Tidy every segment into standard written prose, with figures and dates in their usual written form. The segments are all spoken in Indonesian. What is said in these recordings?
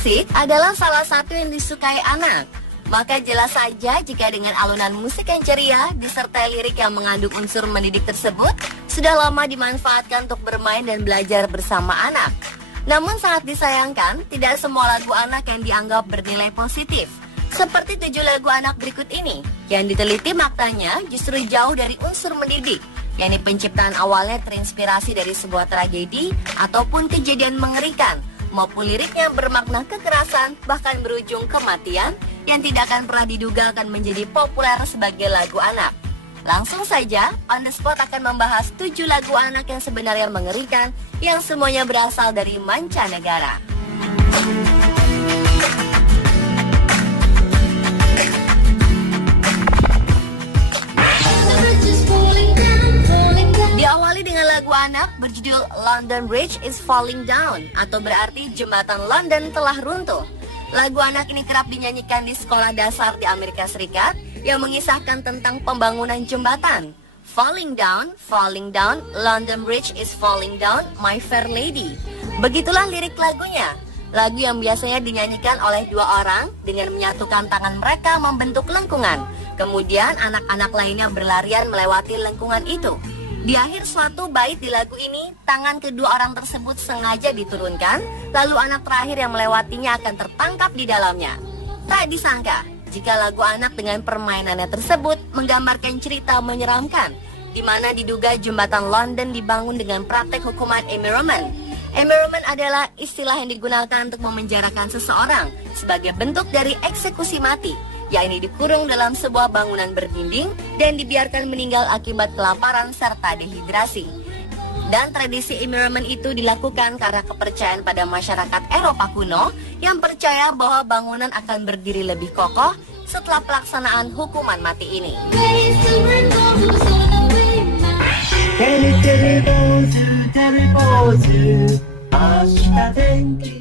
Musik adalah salah satu yang disukai anak. Maka jelas saja jika dengan alunan musik yang ceria disertai lirik yang mengandung unsur mendidik tersebut sudah lama dimanfaatkan untuk bermain dan belajar bersama anak. Namun sangat disayangkan, tidak semua lagu anak yang dianggap bernilai positif. Seperti 7 lagu anak berikut ini, yang diteliti maknanya justru jauh dari unsur mendidik, yakni penciptaan awalnya terinspirasi dari sebuah tragedi ataupun kejadian mengerikan, maupun liriknya bermakna kekerasan bahkan berujung kematian yang tidak akan pernah diduga akan menjadi populer sebagai lagu anak. Langsung saja, On The Spot akan membahas 7 lagu anak yang sebenarnya mengerikan yang semuanya berasal dari mancanegara. Diawali dengan lagu anak berjudul London Bridge is Falling Down, atau berarti jembatan London telah runtuh. Lagu anak ini kerap dinyanyikan di sekolah dasar di Amerika Serikat yang mengisahkan tentang pembangunan jembatan. Falling down, London Bridge is falling down, my fair lady. Begitulah lirik lagunya. Lagu yang biasanya dinyanyikan oleh 2 orang dengan menyatukan tangan mereka membentuk lengkungan. Kemudian anak-anak lainnya berlarian melewati lengkungan itu. Di akhir suatu bait di lagu ini, tangan kedua orang tersebut sengaja diturunkan, lalu anak terakhir yang melewatinya akan tertangkap di dalamnya. Tak disangka, jika lagu anak dengan permainannya tersebut menggambarkan cerita menyeramkan, di mana diduga jembatan London dibangun dengan praktek hukuman immerment. Immerment adalah istilah yang digunakan untuk memenjarakan seseorang sebagai bentuk dari eksekusi mati, yakni dikurung dalam sebuah bangunan berdinding dan dibiarkan meninggal akibat kelaparan serta dehidrasi. Dan tradisi immerment itu dilakukan karena kepercayaan pada masyarakat Eropa kuno yang percaya bahwa bangunan akan berdiri lebih kokoh setelah pelaksanaan hukuman mati ini.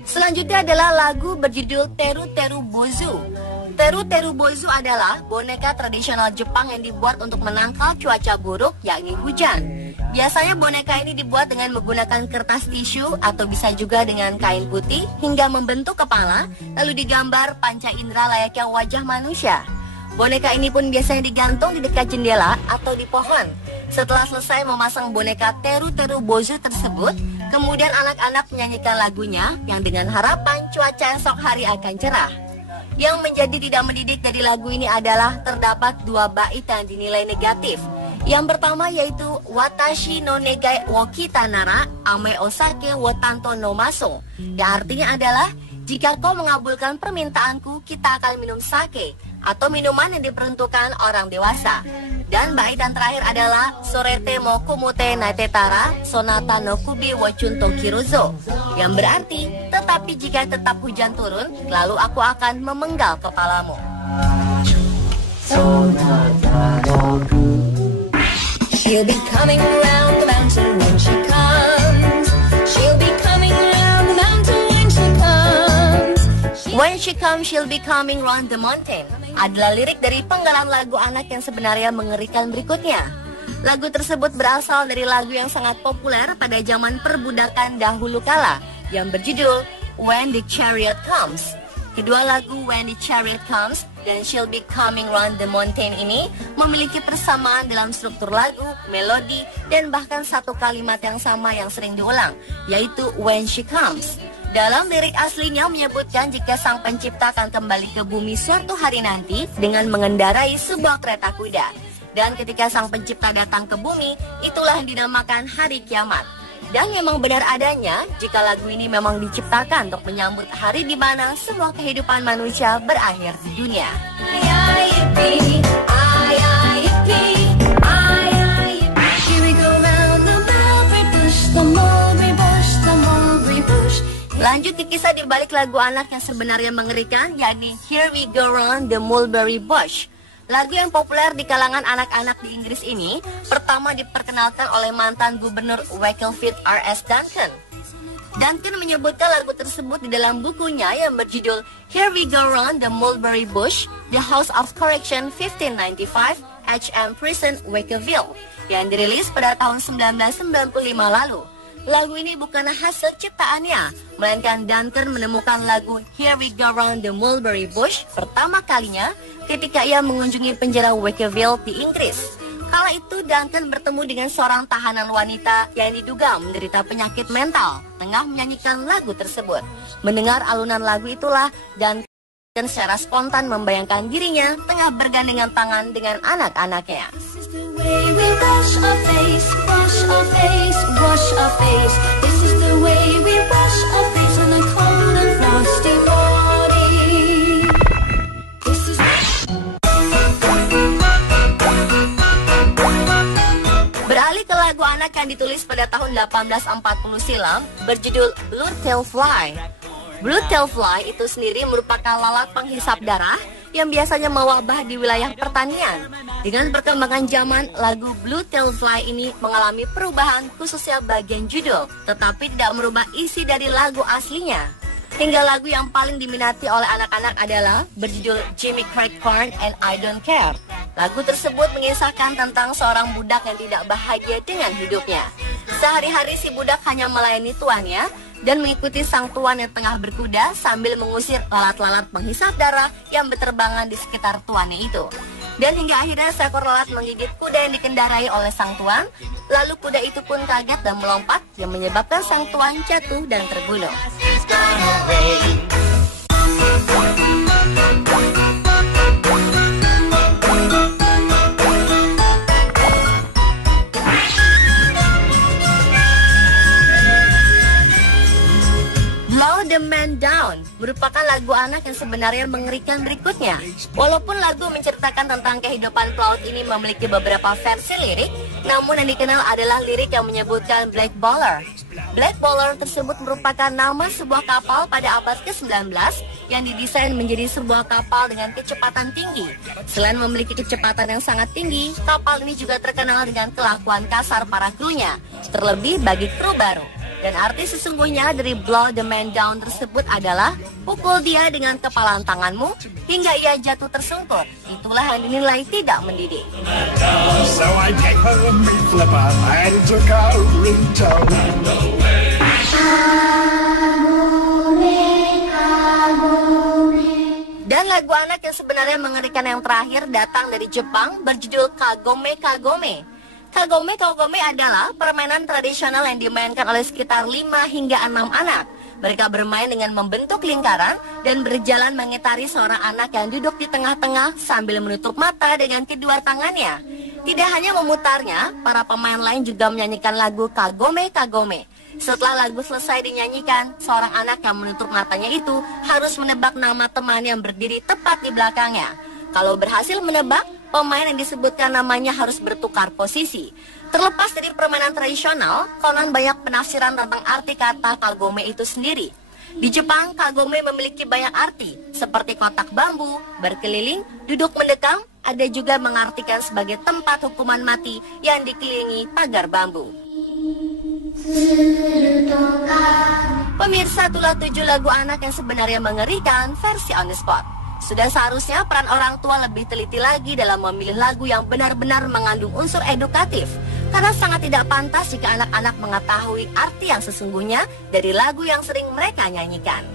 Selanjutnya adalah lagu berjudul Teru Teru Bozu. Teru Teru Bozu adalah boneka tradisional Jepang yang dibuat untuk menangkal cuaca buruk, yakni hujan. Biasanya boneka ini dibuat dengan menggunakan kertas tisu atau bisa juga dengan kain putih hingga membentuk kepala, lalu digambar panca indera layaknya wajah manusia. Boneka ini pun biasanya digantung di dekat jendela atau di pohon. Setelah selesai memasang boneka Teru Teru Bozu tersebut, kemudian anak-anak menyanyikan lagunya yang dengan harapan cuaca esok hari akan cerah. Yang menjadi tidak mendidik dari lagu ini adalah terdapat 2 bait yang dinilai negatif. Yang pertama yaitu Watashi no negai wo kita nara ame osake wo tanto no maso, yang artinya adalah jika kau mengabulkan permintaanku, kita akan minum sake atau minuman yang diperuntukkan orang dewasa. Dan bait yang terakhir adalah Sorete mo kumute natetara sonata no kubi wo chunto kiruzo, yang berarti tetapi jika tetap hujan turun, lalu aku akan memenggal kepalamu. She'll be coming around the mountain when she comes. She'll be coming around the mountain when she comes. When she comes, she'll be coming round the mountain adalah lirik dari penggalan lagu anak yang sebenarnya mengerikan berikutnya. Lagu tersebut berasal dari lagu yang sangat populer pada zaman perbudakan dahulu kala yang berjudul When the Chariot Comes. Kedua lagu When the Chariot Comes dan She'll Be Coming Round the Mountain ini memiliki persamaan dalam struktur lagu, melodi, dan bahkan satu kalimat yang sama yang sering diulang, yaitu When She Comes. Dalam lirik aslinya menyebutkan jika sang pencipta akan kembali ke bumi suatu hari nanti dengan mengendarai sebuah kereta kuda. Dan ketika sang pencipta datang ke bumi, itulah yang dinamakan hari kiamat. Dan memang benar adanya jika lagu ini memang diciptakan untuk menyambut hari di mana semua kehidupan manusia berakhir di dunia. Lanjut ke kisah di balik lagu anak yang sebenarnya mengerikan, yakni Here We Go Round the Mulberry Bush. Lagu yang populer di kalangan anak-anak di Inggris ini pertama diperkenalkan oleh mantan gubernur Wakefield R.S. Duncan. Duncan menyebutkan lagu tersebut di dalam bukunya yang berjudul Here We Go Round the Mulberry Bush, The House of Correction 1595, H.M. Prison, Wakefield, yang dirilis pada tahun 1995 lalu. Lagu ini bukanlah hasil ciptaannya, melainkan Duncan menemukan lagu Here We Go Round the Mulberry Bush pertama kalinya ketika ia mengunjungi penjara Wakeville di Inggris. Kala itu Duncan bertemu dengan seorang tahanan wanita yang diduga menderita penyakit mental tengah menyanyikan lagu tersebut. Mendengar alunan lagu itulah Duncan secara spontan membayangkan dirinya tengah bergandengan tangan dengan anak-anaknya. Beralih ke lagu anak yang ditulis pada tahun 1840 silam berjudul Blue Tail Fly. Blue Tail Fly itu sendiri merupakan lalat penghisap darah yang biasanya mewabah di wilayah pertanian. Dengan perkembangan zaman, lagu Blue Tail Fly ini mengalami perubahan khususnya bagian judul, tetapi tidak merubah isi dari lagu aslinya. Hingga lagu yang paling diminati oleh anak-anak adalah berjudul Jimmy Cried Corn and I Don't Care. Lagu tersebut mengisahkan tentang seorang budak yang tidak bahagia dengan hidupnya. Sehari-hari si budak hanya melayani tuannya dan mengikuti sang tuan yang tengah berkuda sambil mengusir lalat-lalat penghisap darah yang berterbangan di sekitar tuannya itu. Dan hingga akhirnya seekor lalat menggigit kuda yang dikendarai oleh sang tuan. Lalu kuda itu pun kaget dan melompat yang menyebabkan sang tuan jatuh dan terbunuh. Blow the Man Down merupakan lagu anak yang sebenarnya mengerikan berikutnya. Walaupun lagu menceritakan tentang kehidupan pelaut ini memiliki beberapa versi lirik, namun yang dikenal adalah lirik yang menyebutkan Black Baller. Black Baller tersebut merupakan nama sebuah kapal pada abad ke-19 yang didesain menjadi sebuah kapal dengan kecepatan tinggi. Selain memiliki kecepatan yang sangat tinggi, kapal ini juga terkenal dengan kelakuan kasar para krunya, terlebih bagi kru baru. Dan arti sesungguhnya dari Blow the Man Down tersebut adalah pukul dia dengan kepalan tanganmu hingga ia jatuh tersungkur. Itulah yang dinilai tidak mendidik. So I take her meat flipper and took her in tow. Dan lagu anak yang sebenarnya mengerikan yang terakhir datang dari Jepang berjudul Kagome Kagome. Kagome Kagome adalah permainan tradisional yang dimainkan oleh sekitar 5 hingga 6 anak. Mereka bermain dengan membentuk lingkaran dan berjalan mengitari seorang anak yang duduk di tengah-tengah sambil menutup mata dengan kedua tangannya. Tidak hanya memutarnya, para pemain lain juga menyanyikan lagu Kagome Kagome. Setelah lagu selesai dinyanyikan, seorang anak yang menutup matanya itu harus menebak nama teman yang berdiri tepat di belakangnya. Kalau berhasil menebak, pemain yang disebutkan namanya harus bertukar posisi. Terlepas dari permainan tradisional, konon banyak penafsiran tentang arti kata kagome itu sendiri. Di Jepang, kagome memiliki banyak arti, seperti kotak bambu, berkeliling, duduk mendekam, ada juga mengartikan sebagai tempat hukuman mati yang dikelilingi pagar bambu. Pemirsa, itulah 7 lagu anak yang sebenarnya mengerikan versi on the spot. Sudah seharusnya peran orang tua lebih teliti lagi dalam memilih lagu yang benar-benar mengandung unsur edukatif. Karena sangat tidak pantas jika anak-anak mengetahui arti yang sesungguhnya dari lagu yang sering mereka nyanyikan.